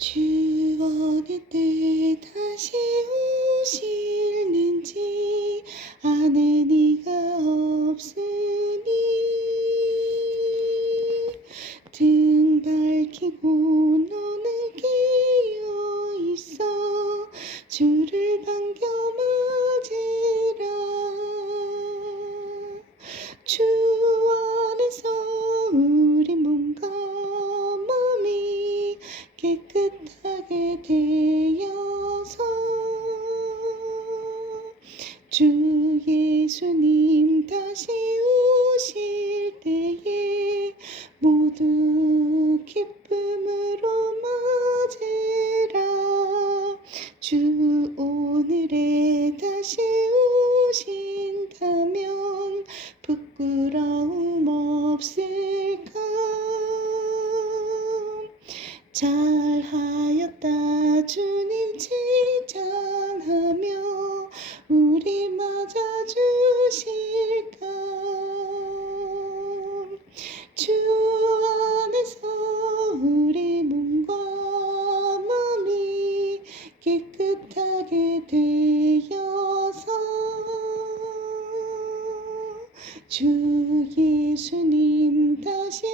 주 어느 때 다시 오실는지 아는 이가 없으니 등 밝히고 너는 깨어 있어 주를 주 예수님 다시 오실 때에 모두 기쁨으로 맞으라. 주 오늘에 다시 오신다면 부끄러움 없을까? 잘하였다 주님 칭찬 주 예수님 다시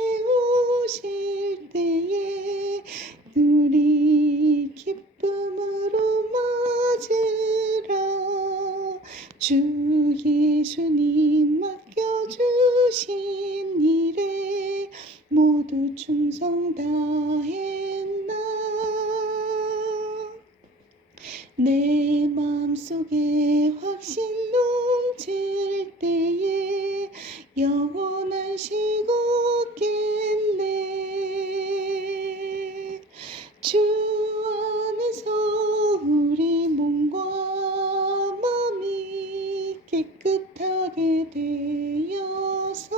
오실 때에 우리 기쁨으로 맞으라. 주 예수님 맡겨주신 일에 모두 충성 다했나? 내 마음속에 확신 넘칠 때에 영원한 시고겠네 주 안에서 우리 몸과 마음이 깨끗하게 되어서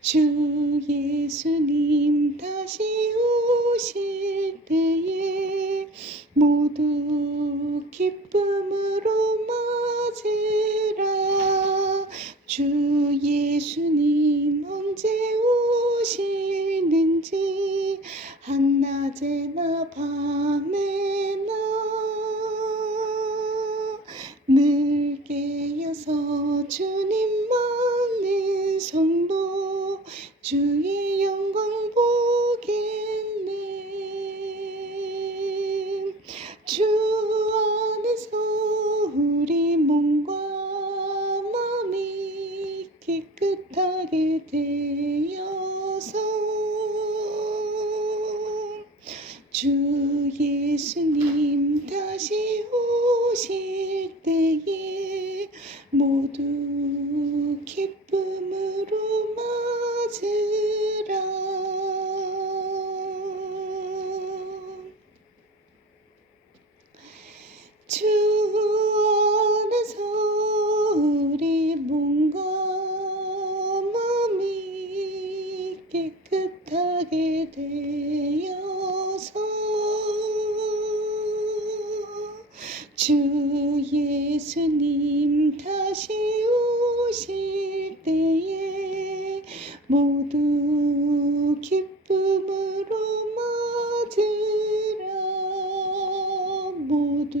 주 예수님 다시 오실 때에 모두 기쁨으로 주 예수님 언제 오시는지 한낮에나 밤에나 늘 깨어서 주님 만는 성도 주의 주 예수님 다시 오실 때에 모두 주 예수님 다시 오실 때에 모두 기쁨으로 맞으라. 모두